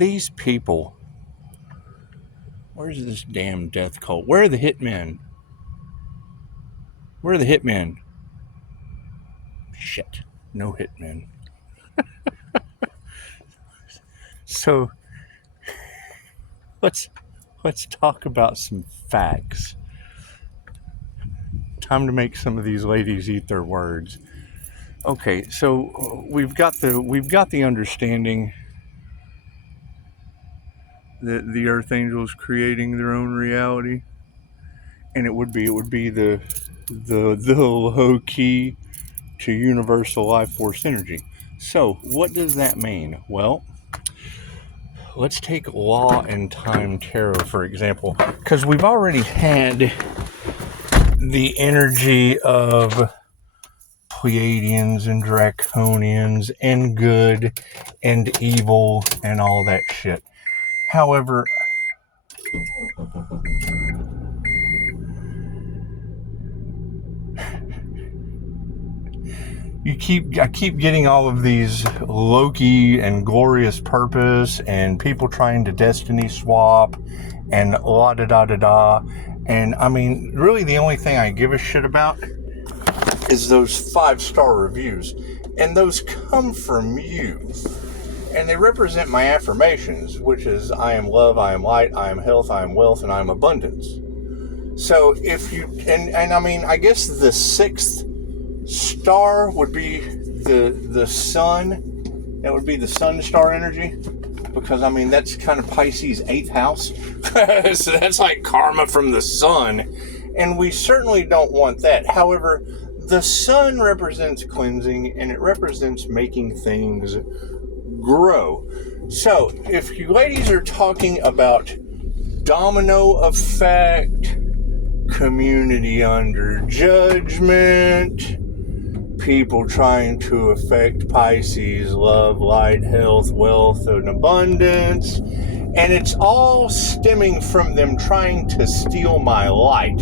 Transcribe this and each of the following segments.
these people, where's this damn death cult? Where are the hitmen? Where are the hitmen? Shit, no hitmen. So let's talk about some facts. Time to make some of these ladies eat their words. Okay, so we've got the understanding that the Earth Angels creating their own reality, and it would be the low key to universal life force energy. So what does that mean? Well, let's take Law and Time Tarot for example, because we've already had the energy of Pleiadians and Draconians and good and evil and all that shit. However, I keep getting all of these Loki and Glorious Purpose and people trying to destiny swap and la da da da da. And I mean, really the only thing I give a shit about is those 5-star reviews. And those come from you. And they represent my affirmations, which is I am love, I am light, I am health, I am wealth, and I am abundance. So if you, and I mean, I guess the 6th star would be the sun. That would be the sun star energy, because I mean that's kind of Pisces' 8th house. So that's like karma from the sun, and we certainly don't want that. However, the sun represents cleansing, and it represents making things grow. So if you ladies are talking about domino effect, community under judgment, people trying to affect Pisces, love, light, health, wealth, and abundance, and it's all stemming from them trying to steal my light.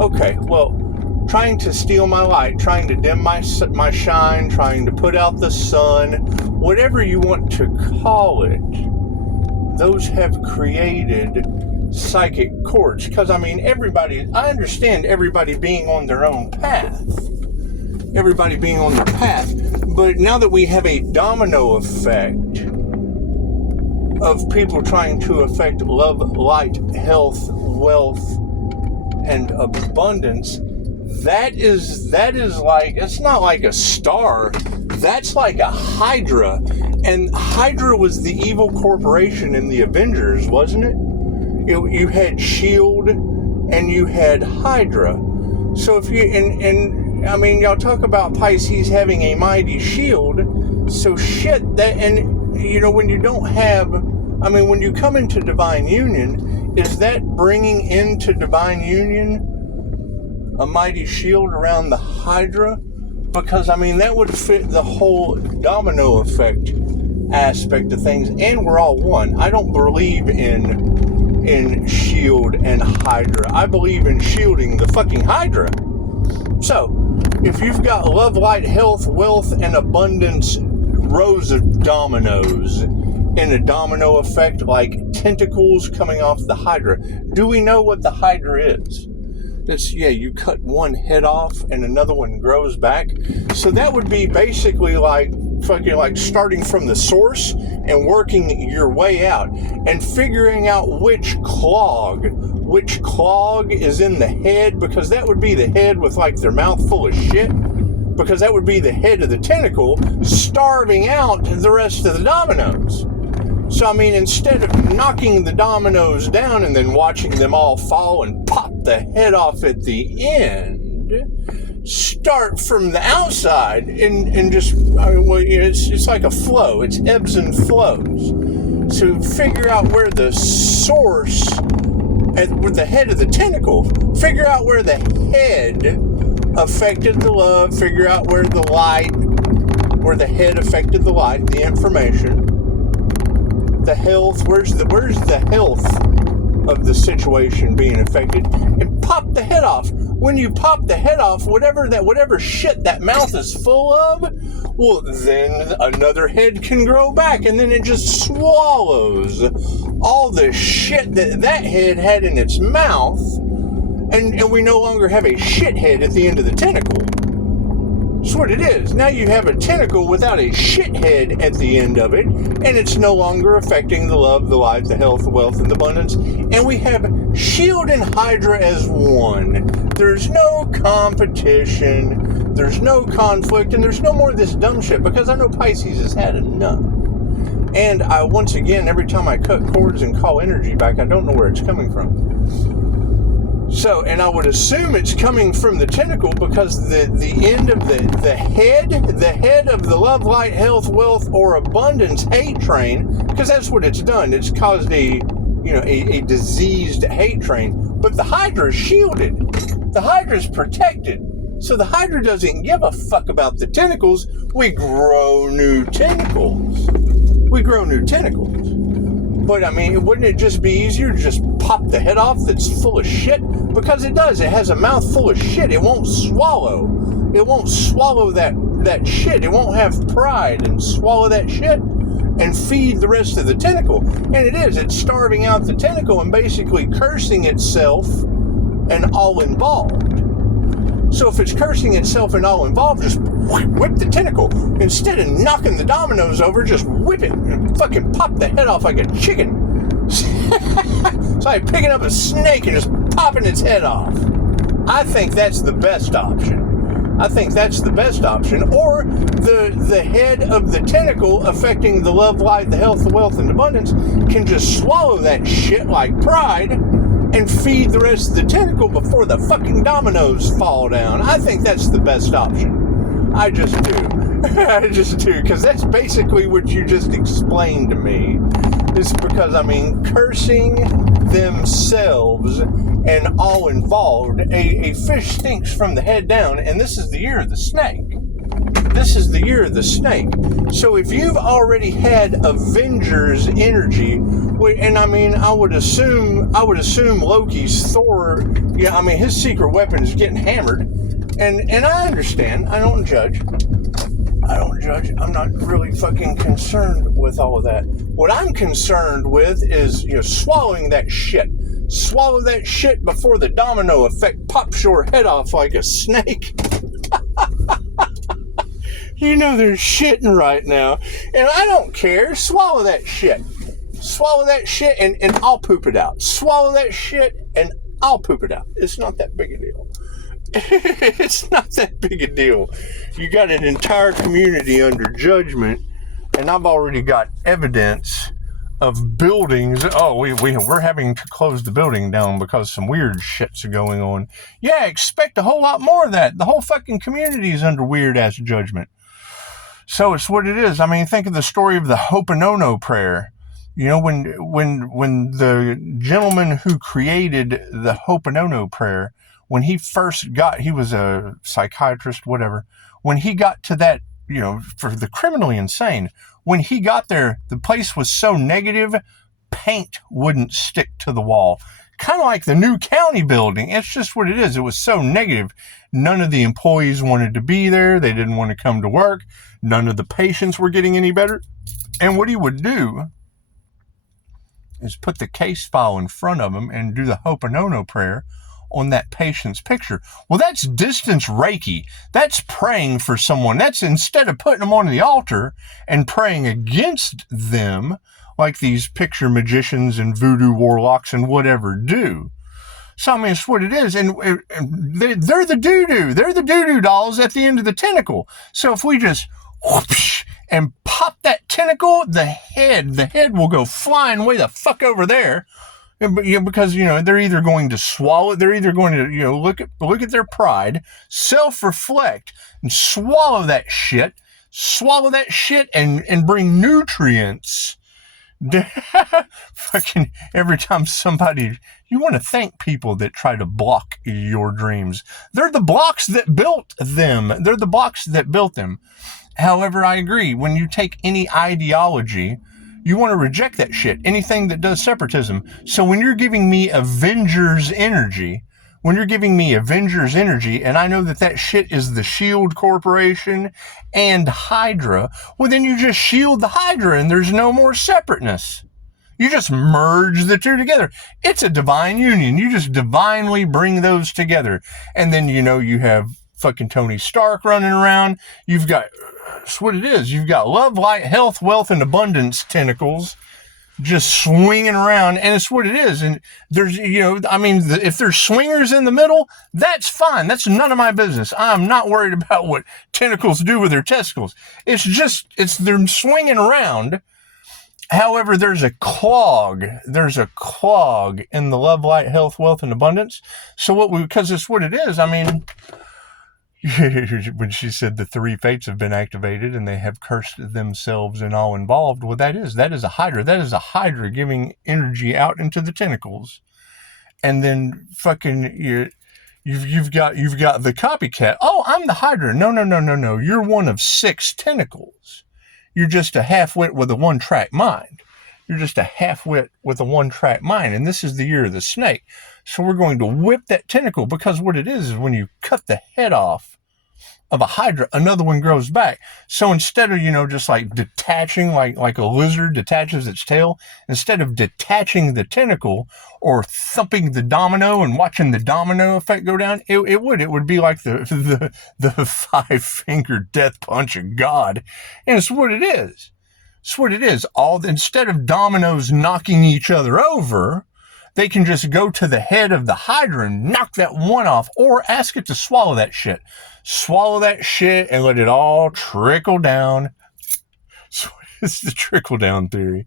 Okay, well, trying to steal my light, trying to dim my shine, trying to put out the sun, whatever you want to call it, those have created psychic courts. Because, I mean, I understand everybody being on their own path. Everybody being on their path. But now that we have a domino effect of people trying to affect love, light, health, wealth, and abundance, that is like, it's not like a star, that's like a HYDRA. And HYDRA was the evil corporation in the Avengers, wasn't it? You had SHEILD and you had HYDRA. So if you, and I mean, y'all talk about Pisces having a mighty shield, so shit, that, and you know, when you don't have, I mean, when you come into divine union, is that bringing into divine union a mighty shield around the HYDRA? Because, I mean, that would fit the whole domino effect aspect of things, and we're all one. I don't believe in SHIELD and HYDRA. I believe in shielding the fucking HYDRA. So, if you've got love, light, health, wealth, and abundance, rows of dominoes in a domino effect like tentacles coming off the HYDRA, do we know what the HYDRA is? That's, yeah, you cut one head off and another one grows back. So that would be basically like fucking like starting from the source and working your way out and figuring out which clog is in the head, because that would be the head with like their mouth full of shit, because that would be the head of the tentacle starving out the rest of the dominoes. So, I mean, instead of knocking the dominoes down and then watching them all fall and pop the head off at the end, start from the outside and just, I mean, well, it's like a flow. It's ebbs and flows. So figure out where the source, with the head of the tentacle, figure out where the head affected the love, figure out where the light, where the head affected the light, the information. The health, where's the health of the situation being affected and pop the head off. When you pop the head off, whatever shit that mouth is full of, well, then another head can grow back, and then it just swallows all the shit that head had in its mouth, and we no longer have a shit head at the end of the tentacle. That's what it is. Now you have a tentacle without a shit head at the end of it, and it's no longer affecting the love, the life, the health, the wealth, and the abundance. And we have SHEILD and HYDRA as one. There's no competition, there's no conflict, and there's no more of this dumb shit, because I know Pisces has had enough. And once again, every time I cut cords and call energy back, I don't know where it's coming from. So, and I would assume it's coming from the tentacle, because the end of the head of the love, light, health, wealth, or abundance hate train, because that's what it's done. It's caused a diseased hate train. But the HYDRA is shielded. The HYDRA is protected. So the HYDRA doesn't give a fuck about the tentacles. We grow new tentacles. But I mean, wouldn't it just be easier to just pop the head off that's full of shit? Because it does. It has a mouth full of shit. It won't swallow. It won't swallow that shit. It won't have pride and swallow that shit and feed the rest of the tentacle. And it is. It's starving out the tentacle and basically cursing itself and all involved. So if it's cursing itself and all involved, just whip the tentacle. Instead of knocking the dominoes over, just whip it and fucking pop the head off like a chicken. It's like picking up a snake and just popping its head off. I think that's the best option. Or the head of the tentacle affecting the love, light, the health, the wealth, and abundance can just swallow that shit like pride and feed the rest of the tentacle before the fucking dominoes fall down. I think that's the best option. I just do. Because that's basically what you just explained to me. It's because, I mean, cursing themselves and all involved, a fish stinks from the head down, and this is the year of the snake. So if you've already had Avengers energy, and I mean, I would assume Loki's Thor, yeah, I mean, his secret weapon is getting hammered, and I understand. I don't judge. I'm not really fucking concerned with all of that. What I'm concerned with is, swallowing that shit. Swallow that shit before the domino effect pops your head off like a snake. They're shitting right now. And I don't care. Swallow that shit. And I'll poop it out. Swallow that shit and I'll poop it out. It's not that big a deal. It's not that big a deal. You got an entire community under judgment, and I've already got evidence of buildings. Oh, we're having to close the building down because some weird shit's going on. Yeah, expect a whole lot more of that. The whole fucking community is under weird-ass judgment. So it's what it is. I mean, think of the story of the Ho'oponopono prayer. When the gentleman who created the Ho'oponopono prayer, when he was a psychiatrist, whatever, when he got to that, for the criminally insane, when he got there, the place was so negative, paint wouldn't stick to the wall. Kind of like the new county building. It's just what it is. It was so negative. None of the employees wanted to be there. They didn't want to come to work. None of the patients were getting any better. And what he would do is put the case file in front of him and do the Ho'oponopono prayer on that patient's picture. Well, that's distance Reiki. That's praying for someone. That's instead of putting them on the altar and praying against them, like these picture magicians and voodoo warlocks and whatever do. So, I mean, it's what it is. And they're the doo-doo. They're the doo-doo dolls at the end of the tentacle. So if we just whoosh and pop that tentacle, the head will go flying way the fuck over there. Because, they're either going to swallow it, they're either going to, look at their pride, self-reflect, and swallow that shit and bring nutrients. Fucking every time you want to thank people that try to block your dreams. They're the blocks that built them. However, I agree. When you take any ideology, You want to reject that shit. Anything that does separatism. So when you're giving me Avengers energy, and I know that shit is the SHEILD Corporation and HYDRA, well, then you just shield the HYDRA and there's no more separateness. You just merge the two together. It's a divine union. You just divinely bring those together. And then, you have fucking Tony Stark running around. That's what it is. You've got love, light, health, wealth, and abundance tentacles just swinging around, and it's what it is. And there's, if there's swingers in the middle, that's fine. That's none of my business. I'm not worried about what tentacles do with their testicles. It's them swinging around. However, there's a clog. There's a clog in the love, light, health, wealth, and abundance. So because it's what it is, when she said the 3 fates have been activated and they have cursed themselves and all involved, well, that is a HYDRA. That is a HYDRA giving energy out into the tentacles. And then fucking you've got the copycat. Oh, I'm the HYDRA. No. You're one of 6 tentacles. You're just a half-wit with a one-track mind. And this is the year of the snake. So we're going to whip that tentacle, because what it is when you cut the head off of a HYDRA, another one grows back. So instead of, just like detaching, like a lizard detaches its tail, instead of detaching the tentacle or thumping the domino and watching the domino effect go down, it would be like the 5-finger death punch of God. And it's what it is. Instead of dominoes knocking each other over, they can just go to the head of the HYDRA and knock that one off, or ask it to swallow that shit. Swallow that shit and let it all trickle down. So it's the trickle down theory.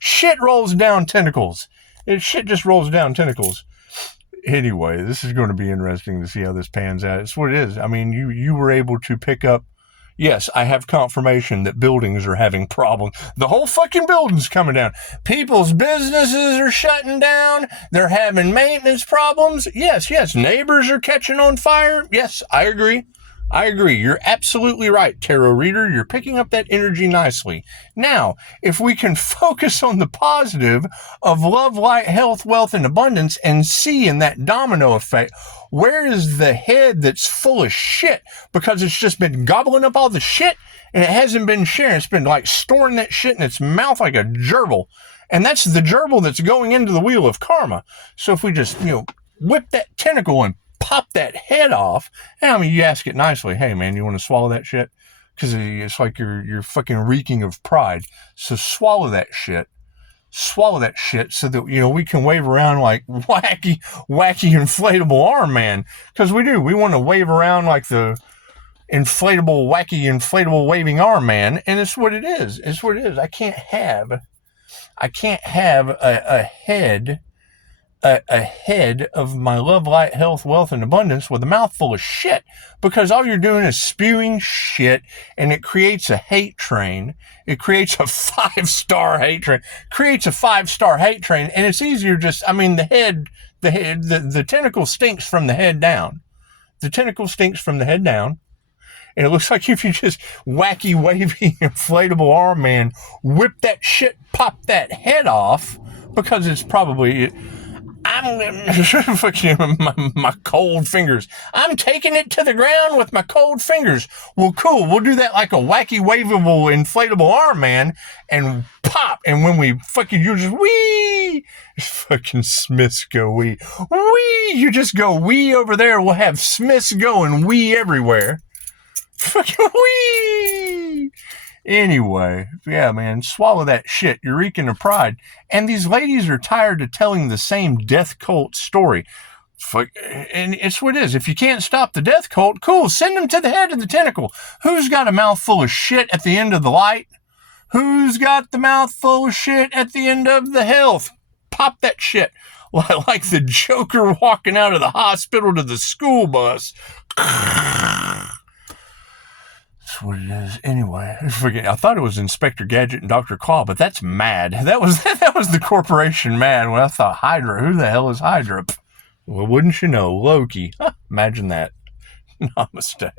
Shit rolls down tentacles. Shit just rolls down tentacles. Anyway, this is going to be interesting to see how this pans out. It's what it is. You were able to pick up. Yes, I have confirmation that buildings are having problems. The whole fucking building's coming down. People's businesses are shutting down. They're having maintenance problems. Yes. Neighbors are catching on fire. Yes, I agree. You're absolutely right, tarot reader. You're picking up that energy nicely. Now, if we can focus on the positive of love, light, health, wealth, and abundance, and see in that domino effect, where is the head that's full of shit? Because it's just been gobbling up all the shit and it hasn't been sharing. It's been like storing that shit in its mouth like a gerbil. And that's the gerbil that's going into the wheel of karma. So if we just, whip that tentacle and pop that head off, and you ask it nicely, hey man, you want to swallow that shit? Because it's like you're fucking reeking of pride. So swallow that shit so that, we can wave around like wacky inflatable arm man. Because we want to wave around like the wacky inflatable waving arm man. And it's what it is. I can't have a head of my love, light, health, wealth, and abundance with a mouthful of shit, because all you're doing is spewing shit, and it creates a hate train. It creates a 5-star hate train. And it's easier the tentacle stinks from the head down. And it looks like if you just wacky, wavy, inflatable arm man, whip that shit, pop that head off, because it's probably... my cold fingers. I'm taking it to the ground with my cold fingers. Well, cool. We'll do that like a wacky, waveable, inflatable arm man, and pop. And when we you just wee. Fucking Smiths go wee. Wee. You just go wee over there. We'll have Smiths going wee everywhere. Fucking wee. Anyway, yeah, man, swallow that shit. You're reeking of pride. And these ladies are tired of telling the same death cult story. And it's what it is. If you can't stop the death cult, cool, send them to the head of the tentacle. Who's got a mouthful of shit at the end of the light? Who's got the mouthful of shit at the end of the health? Pop that shit. Like the Joker walking out of the hospital to the school bus. That's what it is. Anyway, I thought it was Inspector Gadget and Dr. Claw, but that's mad. That was the corporation mad when I thought HYDRA. Who the hell is HYDRA? Well, wouldn't you know, Loki. Imagine that. Namaste.